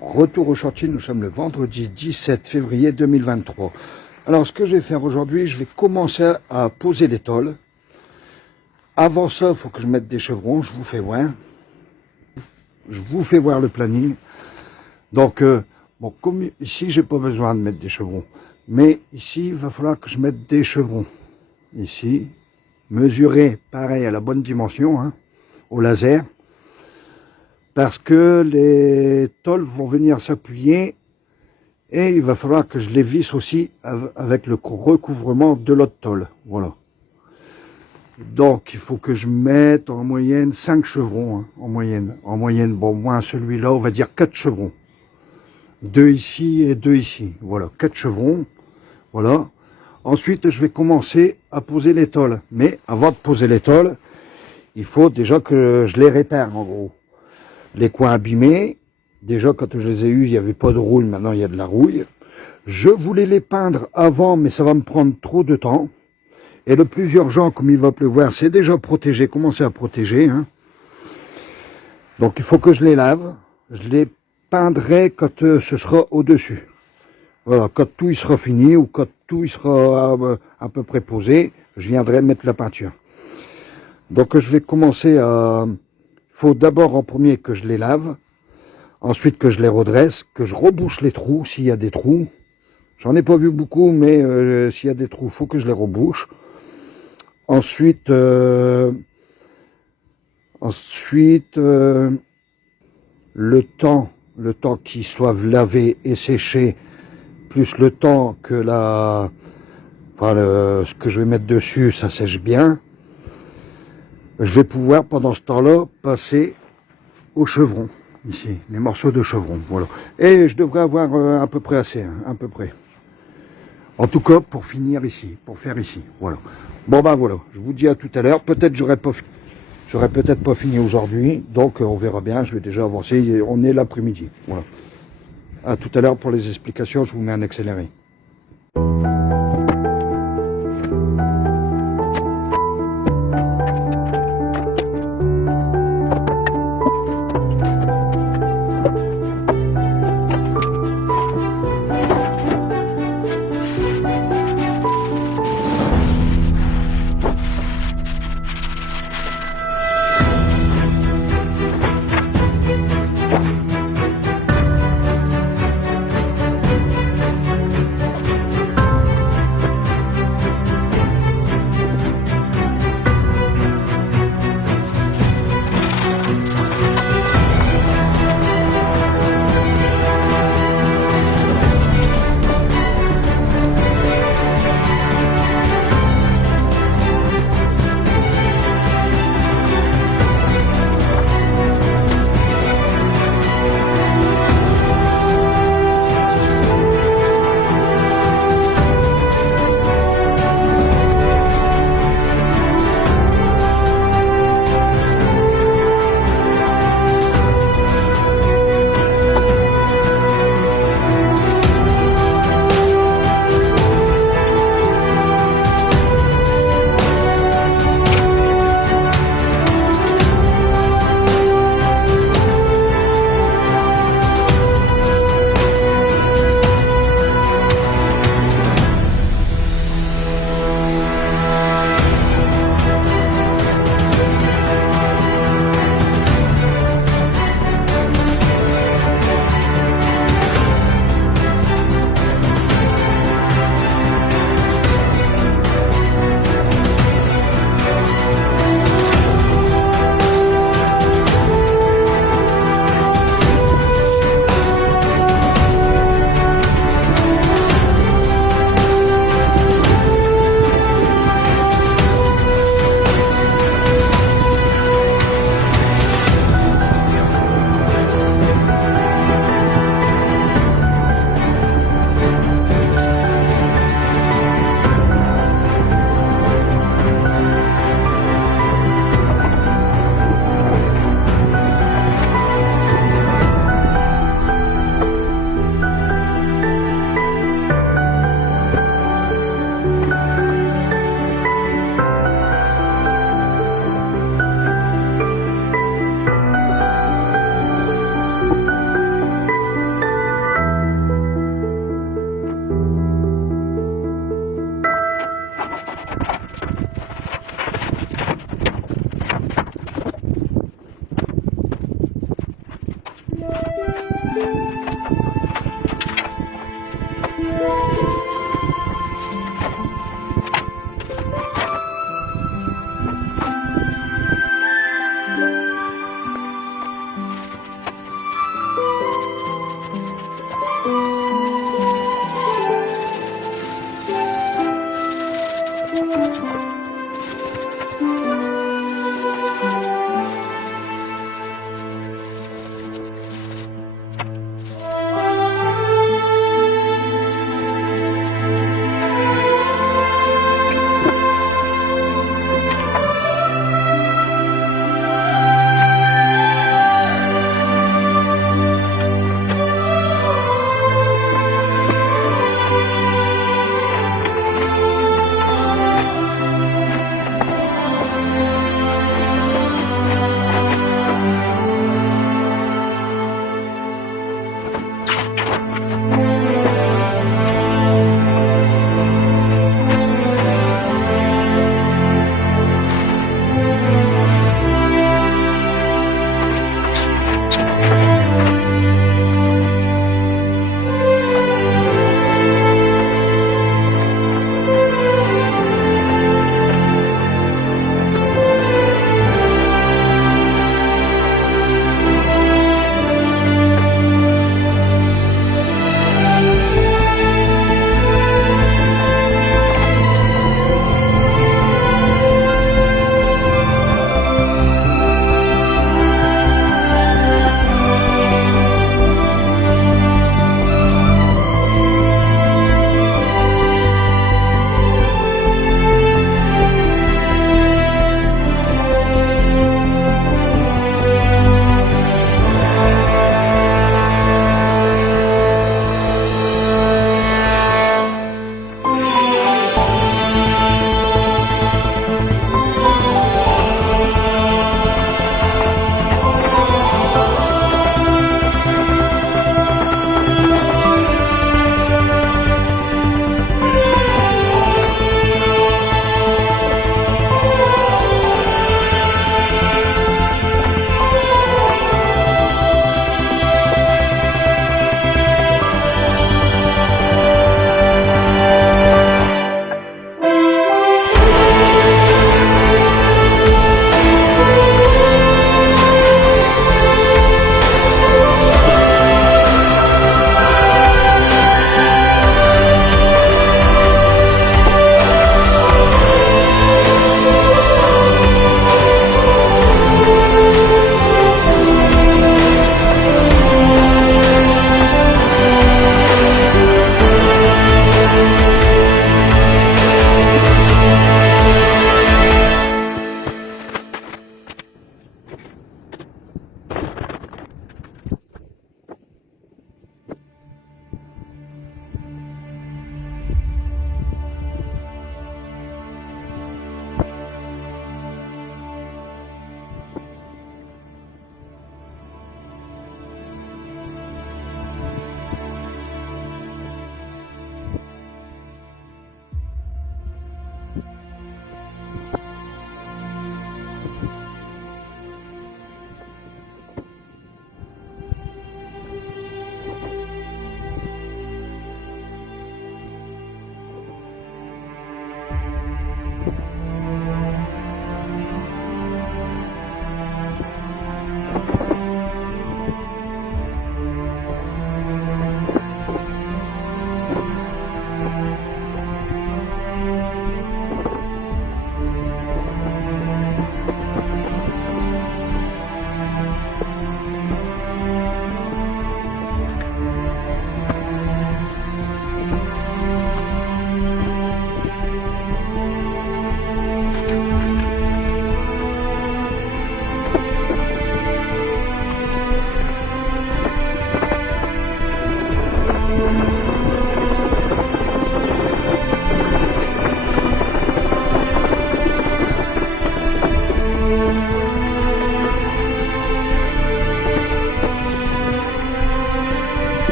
Retour au chantier, nous sommes le vendredi 17 février 2023. Alors ce que je vais faire aujourd'hui, je vais commencer à poser les tôles. Avant ça, il faut que je mette des chevrons, je vous fais voir. Je vous fais voir le planning. Donc, bon, comme ici, j'ai pas besoin de mettre des chevrons. Mais ici, il va falloir que je mette des chevrons. Ici, mesurer, pareil, à la bonne dimension, hein, au laser. Parce que les tôles vont venir s'appuyer et il va falloir que je les visse aussi avec le recouvrement de l'autre tôle. Voilà. Donc il faut que je mette en moyenne 5 chevrons, hein, en moyenne. En moyenne, bon, moins celui-là, on va dire 4 chevrons. 2 ici et 2 ici. Voilà, 4 chevrons. Voilà. Ensuite, je vais commencer à poser les tôles. Mais avant de poser les tôles, il faut déjà que je les répare en gros. Les coins abîmés, déjà quand je les ai eus, il n'y avait pas de rouille, maintenant il y a de la rouille. Je voulais les peindre avant, mais ça va me prendre trop de temps. Et le plus urgent, comme il va pleuvoir, c'est déjà protéger, commencer à protéger. Hein. Donc il faut que je les lave. Je les peindrai quand ce sera au-dessus. Voilà, quand tout il sera fini ou quand tout il sera à peu près posé, je viendrai mettre la peinture. Donc je vais commencer à... Il faut d'abord en premier que je les lave, ensuite que je les redresse, que je rebouche les trous s'il y a des trous. J'en ai pas vu beaucoup, mais s'il y a des trous, il faut que je les rebouche. Ensuite, le temps qu'ils soient lavés et séchés, plus le temps que ce que je vais mettre dessus, ça sèche bien. Je vais pouvoir, pendant ce temps-là, passer aux chevrons, ici, les morceaux de chevrons, voilà. Et je devrais avoir à peu près assez, hein, à peu près. En tout cas, pour finir ici, pour faire ici, voilà. Bon ben voilà, je vous dis à tout à l'heure, peut-être j'aurais peut-être pas fini aujourd'hui, donc on verra bien, je vais déjà avancer, on est l'après-midi, voilà. À tout à l'heure pour les explications, je vous mets un accéléré.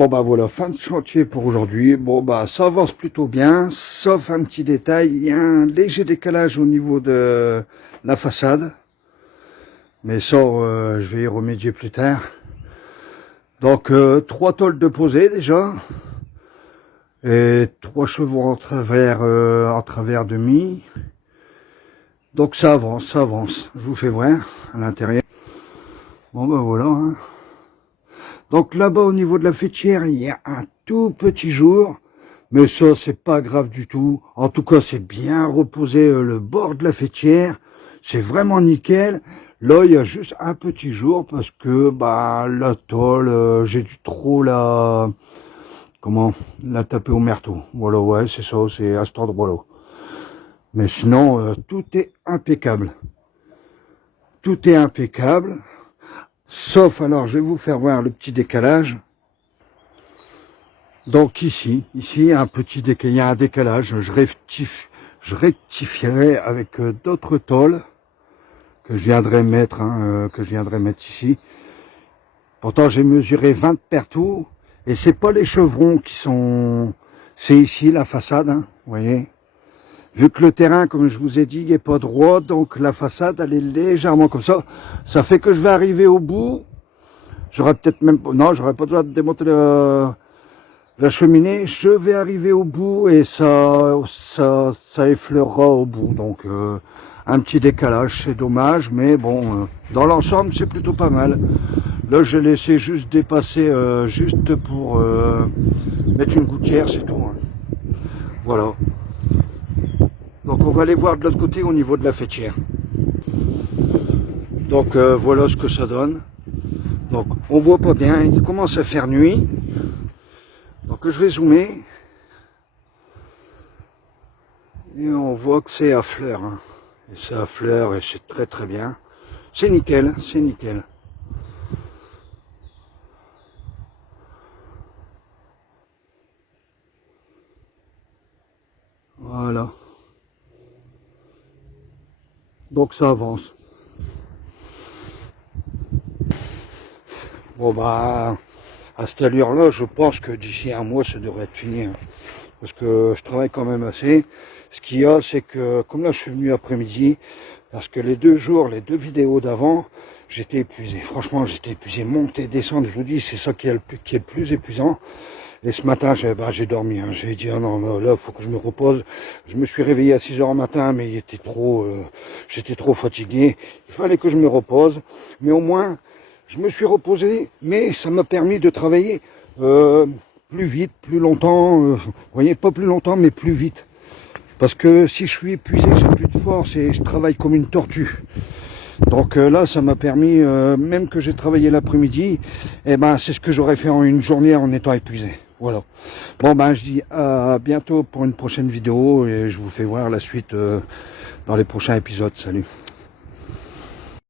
Bon bah voilà, fin de chantier pour aujourd'hui. Bon bah ça avance plutôt bien, sauf un petit détail, il y a un léger décalage au niveau de la façade. Mais ça, je vais y remédier plus tard. Donc 3 tôles de posée déjà. Et 3 chevaux en travers demi. Donc ça avance, ça avance. Je vous fais voir à l'intérieur. Bon ben voilà. Hein. Donc là-bas au niveau de la fêtière, il y a un tout petit jour. Mais ça c'est pas grave du tout. En tout cas c'est bien reposé le bord de la fêtière. C'est vraiment nickel. Là il y a juste un petit jour parce que bah la tôle, j'ai dû trop la taper au marteau. Voilà, ouais c'est ça, c'est à cet endroit-là. Mais sinon tout est impeccable. Tout est impeccable. Sauf, alors, je vais vous faire voir le petit décalage. Donc ici, il y a un décalage. Je rectifierai avec d'autres tôles que je viendrai mettre, ici. Pourtant, j'ai mesuré 20 partout. Et c'est pas les chevrons qui sont... C'est ici la façade, hein, vous voyez. Vu que le terrain, comme je vous ai dit, n'est pas droit, donc la façade, elle est légèrement comme ça. Ça fait que je vais arriver au bout. J'aurais peut-être même... Non, j'aurais pas besoin de démonter la cheminée. Je vais arriver au bout et ça effleurera au bout. Donc, un petit décalage, c'est dommage. Mais bon, dans l'ensemble, c'est plutôt pas mal. Là, j'ai laissé juste dépasser, juste pour mettre une gouttière, c'est tout. Hein. Voilà. Donc on va aller voir de l'autre côté au niveau de la fêtière. Donc voilà ce que ça donne. Donc on voit pas bien, il commence à faire nuit. Donc je vais zoomer. Et on voit que c'est à fleur. Hein. Et c'est à fleur et c'est très très bien. C'est nickel, c'est nickel. Voilà. Donc ça avance. Bon bah, à cette allure-là, je pense que d'ici un mois, ça devrait être fini. Hein. Parce que je travaille quand même assez. Ce qu'il y a, c'est que, comme là je suis venu après-midi, parce que les 2 vidéos d'avant, j'étais épuisé. Franchement, j'étais épuisé. Monter, descendre, je vous dis, c'est ça qui est le plus épuisant. Et ce matin, j'ai dormi. Hein. J'ai dit, ah non, là, il faut que je me repose. Je me suis réveillé à 6 h du matin, mais j'étais trop fatigué. Il fallait que je me repose. Mais au moins, je me suis reposé, mais ça m'a permis de travailler plus vite, plus longtemps. Vous voyez, pas plus longtemps, mais plus vite. Parce que si je suis épuisé, j'ai plus de force et je travaille comme une tortue. Donc là, ça m'a permis, même que j'ai travaillé l'après-midi, eh ben, c'est ce que j'aurais fait en une journée en étant épuisé. Voilà. Bon, ben, je dis à bientôt pour une prochaine vidéo et je vous fais voir la suite dans les prochains épisodes. Salut.